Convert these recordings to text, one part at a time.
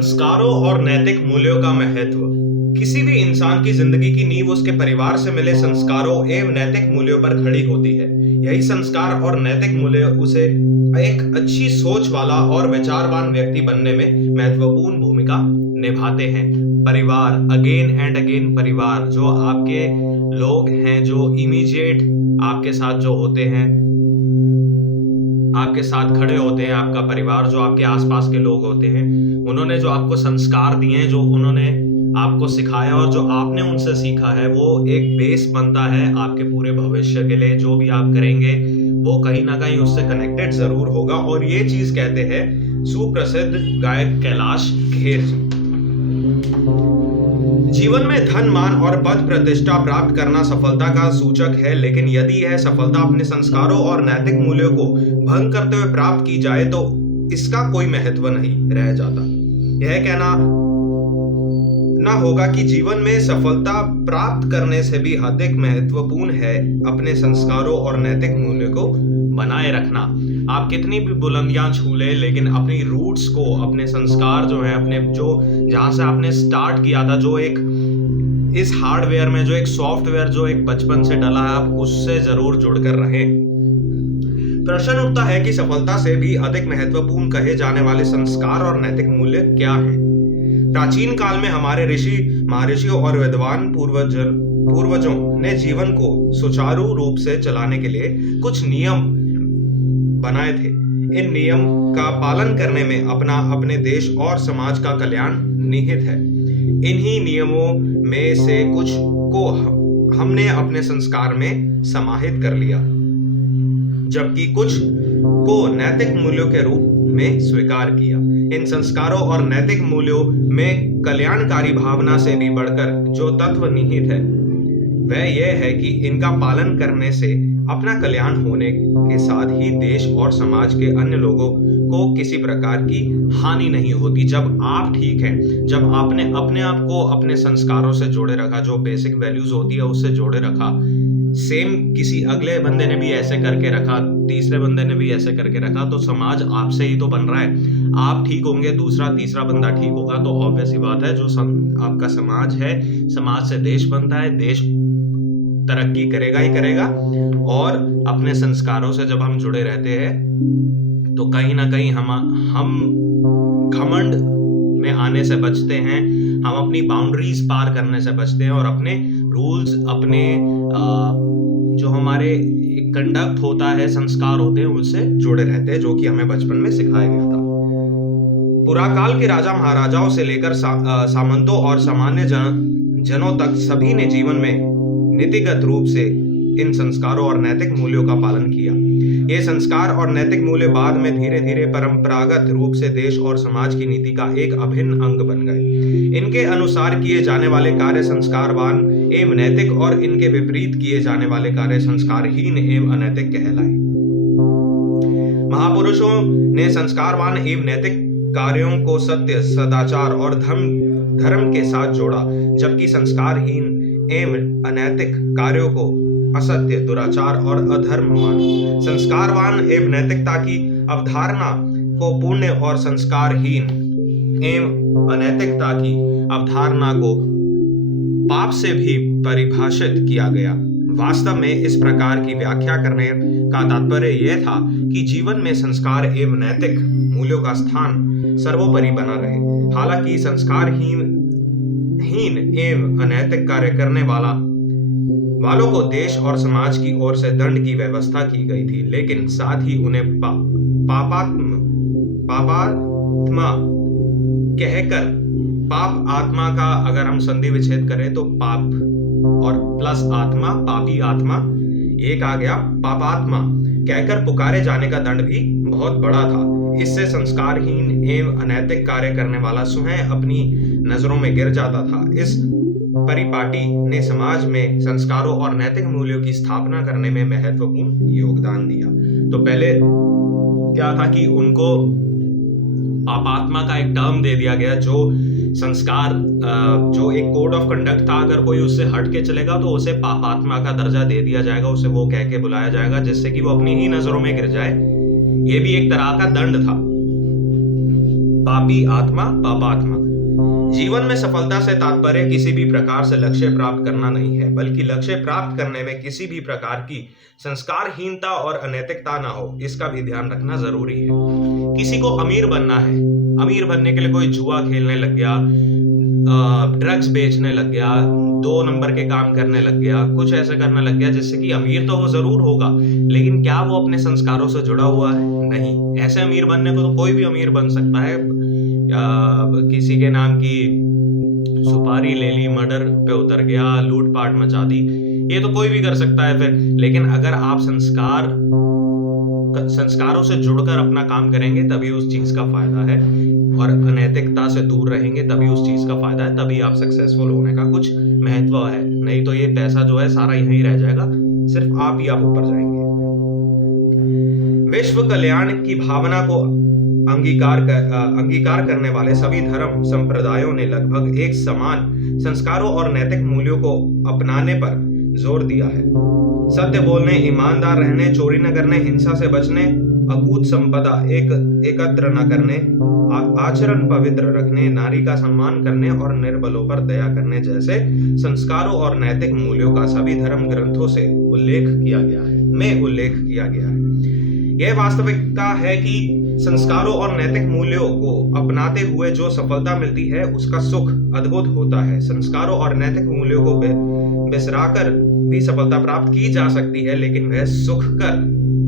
संस्कारों और नैतिक मूल्यों का महत्व। किसी भी इंसान की जिंदगी की नींव उसके परिवार से मिले संस्कारों एवं नैतिक मूल्यों पर खड़ी होती है। यही संस्कार और नैतिक मूल्य उसे एक अच्छी सोच वाला और विचारवान व्यक्ति बनने में महत्वपूर्ण भूमिका निभाते हैं। परिवार, अगेन एंड अगेन परिवार, जो आपके लोग हैं, जो इमीडिएट आपके साथ जो होते हैं, आपके साथ खड़े होते हैं, आपका परिवार, जो आपके आसपास के लोग होते हैं, उन्होंने जो आपको संस्कार दिए हैं, जो उन्होंने आपको सिखाया और जो आपने उनसे सीखा है, वो एक बेस बनता है आपके पूरे भविष्य के लिए। जो भी आप करेंगे वो कहीं ना कहीं उससे कनेक्टेड जरूर होगा। और ये चीज कहते हैं सुप्रसिद्ध गायक कैलाश खेर जी। जीवन में धन, मान और पद प्रतिष्ठा प्राप्त करना सफलता का सूचक है, लेकिन यदि यह सफलता अपने संस्कारों और नैतिक मूल्यों को भंग करते हुए प्राप्त की जाए तो इसका कोई महत्व नहीं रह जाता। यह कहना ना होगा कि जीवन में सफलता प्राप्त करने से भी अधिक महत्वपूर्ण है अपने संस्कारों और नैतिक मूल्यों को बनाए रखना। आप कितनी भी बुलंदियां छू ले, लेकिन अपनी रूट्स को, अपने संस्कार जो है, अपने जो जहां से आपने स्टार्ट किया था, जो एक इस हार्डवेयर में जो एक सॉफ्टवेयर जो एक बचपन से डला है, आप उससे जरूर जुड़कर रहें। प्रश्न उठता है कि सफलता से भी अधिक महत्वपूर्ण कहे जाने वाले संस्कार और नैतिक मूल्य क्या हैं? प्राचीन काल में हमारे ऋषि, महर्षियों और विद्वान पूर्वजों ने जीवन को सुचारू रूप से चलाने के लिए कुछ नियम बनाए थे। इन नियम का पालन करने में अपने देश और समाज का कल्याण निहित है। इन्हीं नियमों में से कुछ को हमने अपने संस्कार में समाहित कर लिया, जबकि कुछ को नैतिक मूल्यों के रूप में स्वीकार किया। इन संस्कारों और नैतिक मूल्यों में कल्याणकारी भावना से भी बढ़कर जो तत्व निहित है वह यह है कि इनका पालन करने से अपना कल्याण होने के साथ ही देश और समाज के अन्य लोगों को किसी प्रकार की हानि नहीं होती। जब आप ठीक हैं, जब आपने अपने आप को अपने संस्कारों से जोड़े रखा, जो बेसिक वैल्यूज होती है उससे जोड़े रखा, सेम किसी अगले बंदे ने भी ऐसे करके रखा, तीसरे बंदे ने भी ऐसे करके रखा, तो समाज आपसे ही तो बन रहा है। आप ठीक होंगे, दूसरा तीसरा बंदा ठीक होगा, तो ऑब्वियस ही बात है जो आपका समाज है, समाज से देश बनता है, देश तरक्की करेगा ही करेगा। और अपने संस्कारों से जब हम जुड़े रहते हैं तो कहीं ना कहीं हम घमंड में आने से बचते हैं, हम अपनी बाउंड्रीज पार करने से बचते हैं और अपने रूल्स, अपने जो हमारे कंडक्ट होता है, संस्कार होते हैं, उनसे जुड़े रहते हैं, जो कि हमें बचपन में सिखाया गया था। पुराकाल के राजा महाराजाओं से लेकर सामंतों और सामान्य जनों तक सभी ने जीवन में नीतिगत रूप से इन संस्कारों और नैतिक मूल्यों का पालन किया। ये संस्कार और नैतिक मूल्य बाद में धीरे धीरे परंपरागत रूप से देश और समाज की नीति का एक अभिन्न अंग बन गए। इनके अनुसार किए जाने वाले कार्य संस्कारवान एवं नैतिक और इनके विपरीत किए जाने वाले कार्य संस्कारहीन एवं अनैतिक कहलाए। महापुरुषों ने संस्कारवान एवं नैतिक कार्यों को सत्य, सदाचार और धर्म के साथ जोड़ा, जबकि संस्कारहीन एवं अनैतिक कार्यों को असत्य, दुराचार और अधर्म माना। संस्कारवान एवं नैतिकता की अवधारणा को पुण्य और संस्कारहीन एवं अनैतिकता की अवधारणा को पाप से भी परिभाषित किया गया। वास्तव में इस प्रकार की व्याख्या करने का तात्पर्य यह था कि जीवन में संस्कार एवं नैतिक मूल्यों का स्थान सर्वोपरि बना रहे। हालांकि संस्कारहीन एवं अनैतिक कार्य करने वालों को देश और समाज की ओर से दंड की व्यवस्था की गई थी, लेकिन साथ ही उन्हें पापात्मा कहकर, पाप आत्मा का अगर हम संधि विच्छेद करें तो पाप और प्लस आत्मा, पापी आत्मा, एक आ गया पापात्मा कहकर पुकारे जाने का दंड भी बहुत बड़ा था। इससे संस्कारहीन एवं अनैतिक कार्य करने वाला स्वयं अपनी नजरों में गिर जाता था। इस परिपाटी ने समाज में संस्कारों और नैतिक मूल्यों की स्थापना करने में महत्वपूर्ण योगदान दिया। तो पहले क्या था कि उनको पापात्मा का एक टर्म दे दिया गया, जो संस्कार, जो एक कोड ऑफ कंडक्ट था, अगर कोई उससे हट के चलेगा तो उसे पापात्मा का दर्जा दे दिया जाएगा, उसे वो कह के बुलाया जाएगा जिससे कि वो अपनी ही नजरों में गिर जाए। ये भी एक तरह का दंड था। पापी आत्मा पापात्मा। जीवन में सफलता से तात्पर्य किसी भी प्रकार से लक्ष्य प्राप्त करना नहीं है, बल्कि लक्ष्य प्राप्त करने में किसी भी प्रकार की संस्कारहीनता और अनैतिकता ना हो, इसका भी ध्यान रखना जरूरी है। किसी को अमीर बनना है, अमीर बनने के लिए कोई जुआ खेलने लग गया, ड्रग्स बेचने लग गया, 2 नंबर के काम करने लग गया, कुछ ऐसा करने लग गया जिससे कि अमीर तो वो जरूर होगा, लेकिन क्या वो अपने संस्कारों से जुड़ा हुआ है? नहीं। ऐसे अमीर बनने को तो कोई भी अमीर बन सकता है। किसी के नाम की सुपारी ले ली, मर्डर पे उतर गया, लूटपाट मचा दी, ये तो कोई भी कर सकता है फिर। लेकिन अगर आप संस्कारों से जुड़कर अपना काम करेंगे तभी उस चीज का फायदा है, और अनैतिकता से दूर रहेंगे तभी उस चीज का फायदा है, तभी आप सक्सेसफुल होने का कुछ महत्व है। नहीं तो ये पैसा जो है सारा यहीं रह जाएगा, सिर्फ आप ऊपर जाएंगे। विश्व कल्याण की भावना को अंगीकार करने वाले सभी धर्म संप्रदायों ने लगभग एक समान संस्कारों और नैतिक मूल्यों को अपनाने पर जोर दिया है। सत्य बोलने, ईमानदार रहने, चोरी न करने, हिंसा से बचने, अकूत संपदा एकत्र न करने, आचरण पवित्र रखने, नारी का सम्मान करने और निर्बलों पर दया करने जैसे संस्कारों और नैतिक मूल्यों का सभी धर्म ग्रंथों से उल्लेख किया गया है। यह वास्तविकता है कि संस्कारों और नैतिक मूल्यों को अपनाते हुए जो सफलता मिलती है उसका सुख अद्भुत होता है। संस्कारों और नैतिक मूल्यों को बिसराकर भी सफलता प्राप्त की जा सकती है, लेकिन वह सुखकर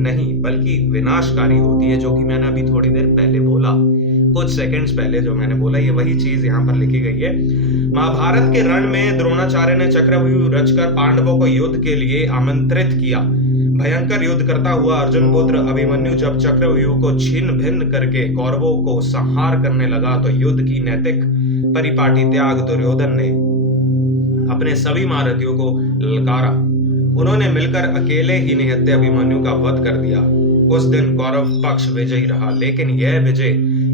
नहीं बल्कि विनाशकारी होती है, जो कि मैंने अभी थोड़ी देर पहले बोला, कुछ सेकंड्स पहले जो मैंने बोला, ये वही चीज यहाँ पर लिखी गई है। महाभारत के रण में द्रोणाचार्य ने चक्रव्यूह रचकर पांडवों को युद्ध के लिए आमंत्रित किया। भयंकर युद्ध करता हुआ अर्जुन पुत्र अभिमन्यु जब चक्रव्यूह को छिन्न भिन्न करके कौरवों को संहार करने लगा, तो युद्ध की नैतिक परिपाटी त्याग दुर्योधन ने अपने सभी महारथियों को ललकारा। उन्होंने मिलकर अकेले ही निहत्थे अभिमन्यु का वध कर दिया। उस दिन कौरव पक्ष विजयी रहा, लेकिन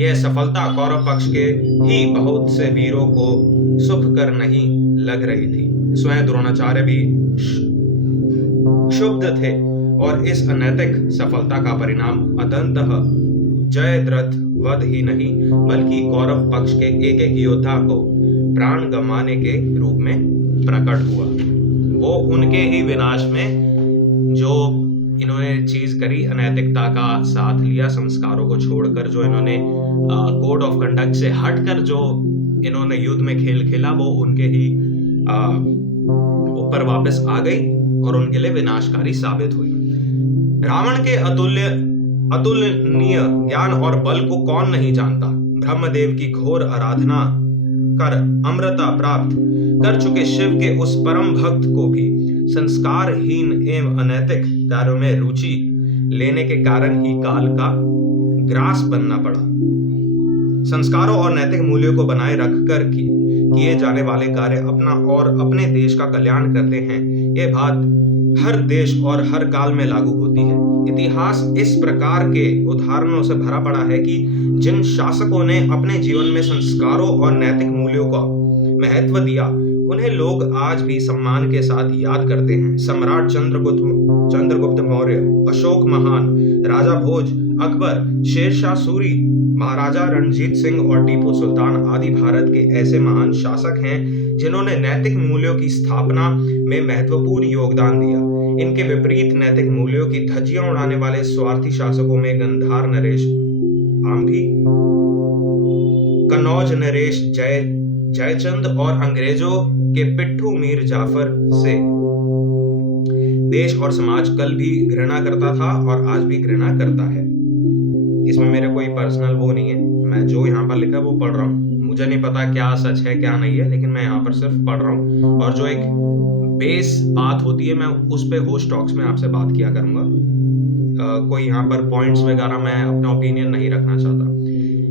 यह सफलता कौरव पक्ष के ही बहुत से वीरों को सुखकर नहीं लग रही थी। स्वयं द्रोणाचार्य भी क्षुब्ध थे और इस अनैतिक सफलता का परिणाम अंततः जयद्रथ वध ही नहीं बल्कि कौरव पक्ष के एक एक योद्धा को प्राण गंवाने के रूप में प्रकट हुआ। वो उनके ही विनाश में जो इन्होंने चीज करी, अनैतिकता का साथ लिया, संस्कारों को छोड़कर जो इन्होंने कोड ऑफ कंडक्ट से हटकर जो इन्होंने युद्ध में खेल खेला, वो उनके ही ऊपर वापस आ गई और उनके लिए विनाशकारी साबित हुई। रावण के अतुलनीय ज्ञान और बल को कौन नहीं जानता। ब्रह्मदेव की घोर आराधना कर अमृता प्राप्त कर चुके शिव के उस परम भक्त को भी संस्कारहीन एवं अनैतिक कार्यों में रुचि लेने के कारण ही काल का ग्रास बनना पड़ा। संस्कारों और नैतिक मूल्यों को बनाए रखकर किए जाने वाले कार्य अपना और अपने देश का कल्याण करते हैं। यह बात हर देश और हर काल में लागू होती है। इतिहास इस प्रकार के उदाहरणों से भरा पड़ा है कि जिन शासकों ने अपने जीवन में संस्कारों और नैतिक मूल्यों का महत्व दिया, उन्हें लोग आज भी सम्मान के साथ याद करते हैं। सम्राट चंद्रगुप्त मौर्य, अशोक महान, राजा भोज, अकबर, शेरशाह सूरी, महाराजा रणजीत सिंह और टीपू सुल्तान आदि भारत के ऐसे महान शासक हैं जिन्होंने नैतिक मूल्यों की स्थापना में महत्वपूर्ण योगदान दिया। इनके विपरीत नैतिक मूल्यों की धज्जियां उड़ाने वाले स्वार्थी शासकों में गंधार नरेश आम्भी, कन्नौज नरेश जयचंद और अंग्रेजों के पिट्ठू मीर जाफर से देश और समाज कल भी घृणा करता था और आज भी घृणा करता है। इसमें मेरे कोई पर्सनल वो नहीं है, मैं जो यहाँ पर लिखा वो पढ़ रहा हूँ। मुझे नहीं पता क्या सच है क्या नहीं है, लेकिन मैं यहाँ पर सिर्फ पढ़ रहा हूँ, और जो एक बेस बात होती है मैं उस पे होस्ट टॉक्स में आपसे बात किया करूंगा। कोई यहाँ पर पॉइंट्स वगैरह मैं अपना ओपिनियन नहीं रखना चाहता।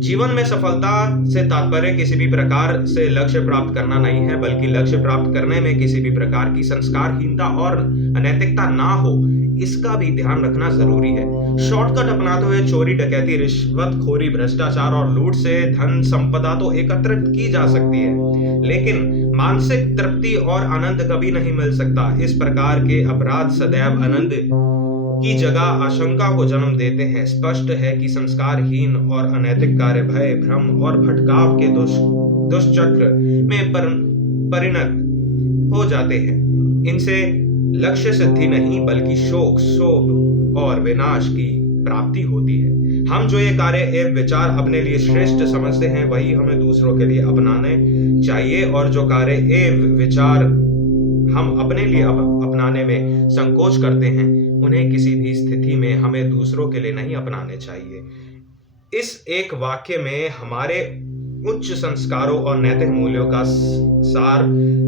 जीवन में सफलता से तात्पर्य किसी भी प्रकार से लक्ष्य प्राप्त करना नहीं है, बल्कि लक्ष्य प्राप्त करने में किसी भी प्रकार की संस्कारहीनता और अनैतिकता ना हो, इसका भी ध्यान रखना जरूरी है। शॉर्टकट अपनाते हुए चोरी, डकैती, रिश्वतखोरी, भ्रष्टाचार और लूट से धन संपदा तो एकत्रित की जा सकती है, लेकिन मानसिक तृप्ति और आनंद कभी नहीं मिल सकता। इस प्रकार के अपराध सदैव आनंद की जगह आशंका को जन्म देते हैं। स्पष्ट है कि संस्कारहीन और अनैतिक कार्य भय, भ्रम और भटकाव के दुष्चक्र में परिणत हो जाते हैं। इनसे लक्ष्य सिद्धि नहीं बल्कि शोक, शोभ और विनाश की प्राप्ति होती है। हम जो ये कार्य एवं विचार अपने लिए श्रेष्ठ समझते हैं वही हमें दूसरों के लिए अपनाने चाहिए, और जो कार्य एवं विचार हम अपने लिए अपनाने में संकोच करते हैं उन्हें किसी भी स्थिति में हमें दूसरों के लिए नहीं अपनाने चाहिए। इस एक वाक्य में हमारे उच्च संस्कारों और नैतिक मूल्यों का सार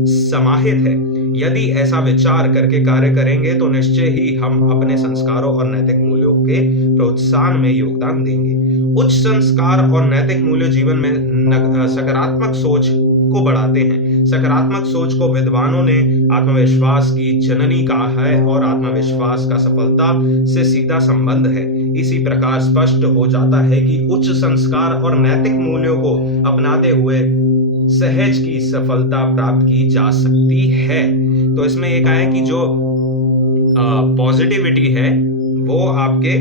समाहित है। यदि ऐसा विचार करके कार्य करेंगे तो निश्चय ही हम अपने संस्कारों और नैतिक मूल्यों के प्रोत्साहन में योगदान देंगे। उच्च संस्कार और नैतिक मूल्य जीवन में सकारात्मक सोच को बढ़ाते हैं। सकारात्मक सोच को विद्वानों ने आत्मविश्वास की जननी कहा है और आत्मविश्वास का सफलता से सीधा संबंध है। इसी प्रकार स्पष्ट हो जाता है कि उच्च संस्कार और नैतिक मूल्यों को अपनाते हुए सहज की सफलता प्राप्त की जा सकती है। तो इसमें एक है कि जो पॉजिटिविटी है वो आपके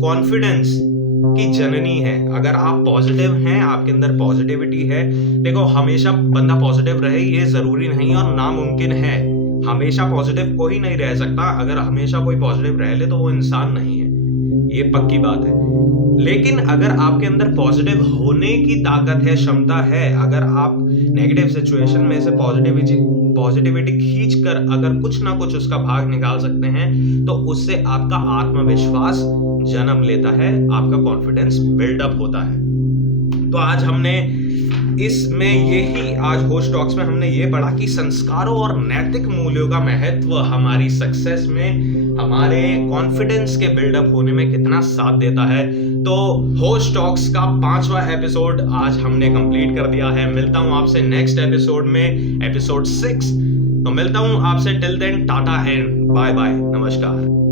कॉन्फिडेंस की जननी है। अगर आप पॉजिटिव हैं, आपके अंदर पॉजिटिविटी है, देखो हमेशा बंदा पॉजिटिव रहे ये जरूरी नहीं और नामुमकिन है। हमेशा पॉजिटिव कोई नहीं रह सकता। अगर हमेशा कोई पॉजिटिव रह ले तो वो इंसान नहीं है, ये पक्की बात है। लेकिन अगर आपके अंदर पॉजिटिव होने की ताकत है, क्षमता है, अगर आप नेगेटिव सिचुएशन में से पॉजिटिविटी खींच कर अगर कुछ ना कुछ उसका भाग निकाल सकते हैं तो उससे आपका आत्मविश्वास जन्म लेता है, आपका कॉन्फिडेंस बिल्डअप होता है। तो आज हमने इसमें यही आज होस्ट टॉक्स में हमने ये पढ़ा कि संस्कारों और नैतिक मूल्यों का महत्व हमारी सक्सेस में, हमारे कॉन्फिडेंस के बिल्डअप होने में कितना साथ देता है। तो होस्ट टॉक्स का 5वां एपिसोड आज हमने कंप्लीट कर दिया है। मिलता हूं आपसे नेक्स्ट एपिसोड में, एपिसोड 6। तो मिलता हूं आपसे, till then tata and bye bye, नमस्कार।